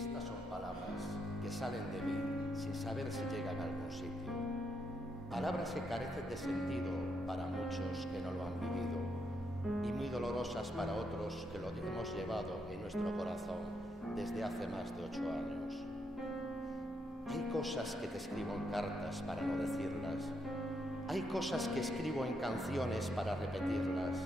Estas son palabras que salen de mí sin saber si llegan a algún sitio. Palabras que carecen de sentido para muchos que no lo han vivido y muy dolorosas para otros que lo hemos llevado en nuestro corazón desde hace más de 8 años. Hay cosas que te escribo en cartas para no decirlas. Hay cosas que escribo en canciones para repetirlas.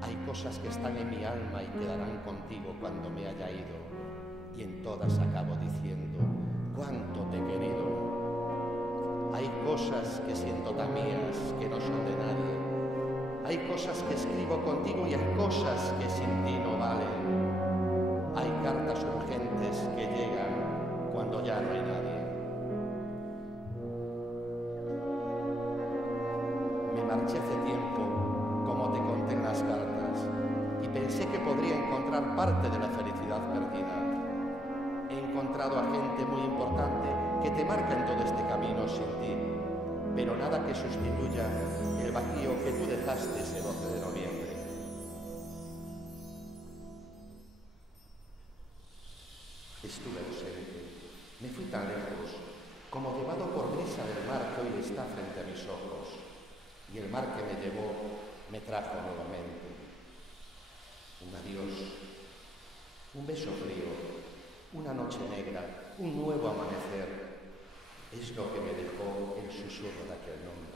Hay cosas que están en mi alma y quedarán contigo cuando me haya ido. Y en todas acabo diciendo cuánto te he querido. Hay cosas que siento tan mías que no son de nadie. Hay cosas que escribo contigo y hay cosas que sin ti no valen. Hay cartas urgentes que llegan cuando ya no hay nadie. Me marché hace tiempo, como te conté en las cartas, y pensé que podría encontrar parte de la felicidad perdida. He encontrado a gente muy importante que te marca en todo este camino sin ti, pero nada que sustituya el vacío que tú dejaste ese 12 de noviembre. Estuve ausente, me fui tan lejos, como llevado por brisa del mar que hoy está frente a mis ojos, y el mar que me llevó me trajo nuevamente. Un adiós, un beso frío, una noche negra, un nuevo amanecer, es lo que me dejó el susurro de aquel nombre.